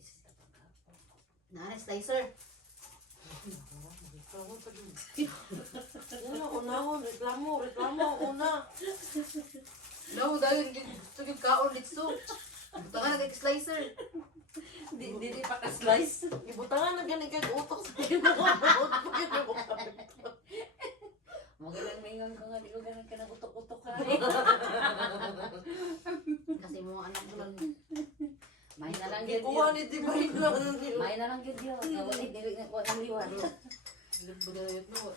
Slice. Nana, slicer. Unahon, reklamo, una. No, dahil gusto yung kaon dito. Butangan nag-slicer. Hindi pa ka-slice. Ibutangan na ganun kag utok sa Magalang maingon ko nga, di ko ganun ka ng utok-utok ka. Kasi mo anak mo lang. May na lang yun Kuha ni Divine lang. May na lang yun yun. Nawalit, dili na ko ng liwan. Budayot no.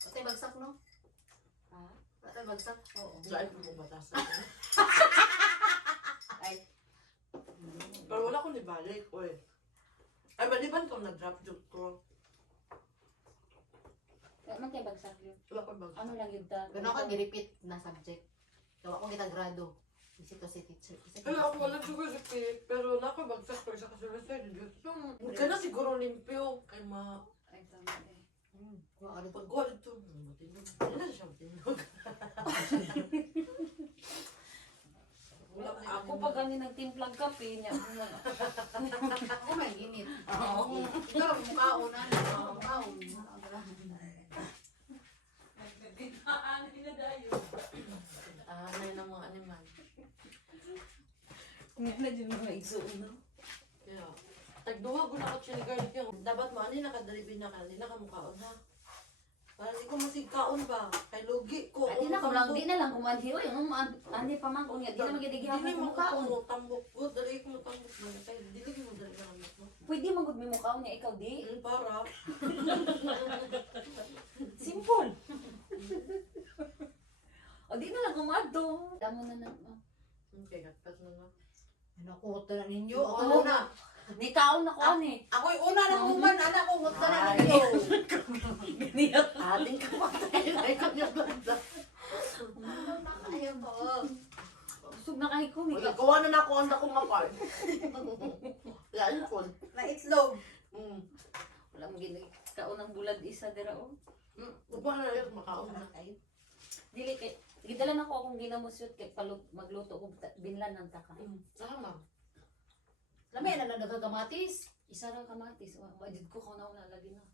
Patay bagsak no? Ha? Patay bagsak. Oo. Dahil ko batasan. Ay, Pero wala ko nibalik, oy. Ay, maliban ko na-drop joke ko. man kay bagsak yun. Wala ko bag. Ano lang yun ta? Gano'n ka gi-repeat na subject. Kaya ako kita grado. Isip to si teacher. Ay, ako wala siguro sa pit, pero wala ko bagsak pag sa kasulasa. Huwag ka na siguro limpyo. Kay Ay, tama eh. Kuha ka dito. pagkuha dito. Matinog. Hindi na siya matinog. Ako pag kami nagtimplang kape niya. Ako may ginit. Oo. Ikaw, mukhaon na. Mukhaon. Ano yun ang mga animal. Nga na dyan mga igsoon, no? Kaya, tagduha ko na ko chili garlic yung. Dapat mo, ano yung nakadalibin na kanila kamukhaon ha. Para di ko masigkaon ba? Kay lugi ko. Ay, di na ko lang, di na lang kumandi. Uy, andi pa man ko niya. Di na magigihapon Dili ko mo mukhaon. ko tambok ko. Dali ko mo tambok mo. Kaya dili ko mo dali ka namin mo. Pwede magod may mukhaon niya, ikaw di. Para. Simple. O di na lang kumado. Damo na na. Okay, gatpat na na. Ano ko, na ninyo? Oo. Ako na. Di kaon na ko ani. Ako'y una na kuman. Anak ko, huwag na Ay. ninyo. Ganyan. Ating kapatay. Ay, kanya blanda. Ayaw ko. Busog na kayo ko. Wala, gawa na na ako ang dakong apart. Yan po. Na itlog. Wala mo gini. Kaon ang bulad isa dira o. Huwag na yun, makaon na. Ay. Dili kay gidalan ako akong ginamusyot kay magluto kog binlan ng taka. Sama. Lamay na nagkakamatis. Isa ra kamatis. Wadid ko ko na lagi na.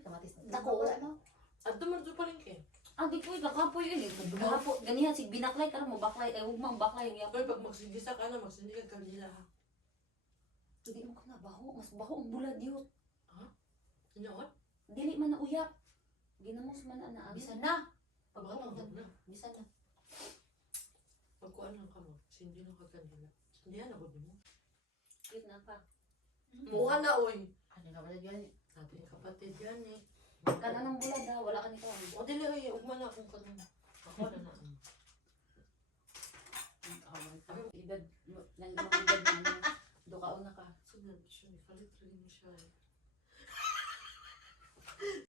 Kamatis. Dako. Ano? At dumardo pa rin kayo. Ah, di ko kakapoy yun eh. Kahapo, ganihan, sig binaklay ka na mo, baklay, ay huwag mang baklay yung Pero pag magsigisa ka na, magsindig ka kanila ha. Hindi mo ka na, baho, mas baho ang bulad yun. Sinoon? Dili man na uyap. Ginamos man na Bisa na. Baka Pagkakang na. Bisa na. Pagkuhan lang ka mo. Sindi na ka kanila. Sindihan ako din mo. Cute na pa. Buha na oy. Ano na wala dyan? Ating kapatid yan eh. Ka na ng bulad ha, wala ka nito. O dili ay, ugma na akong kanina. Ako na na. Edad, nang mga edad na ano, dokaon na ka. Sunod siya, kalit rin mo siya eh.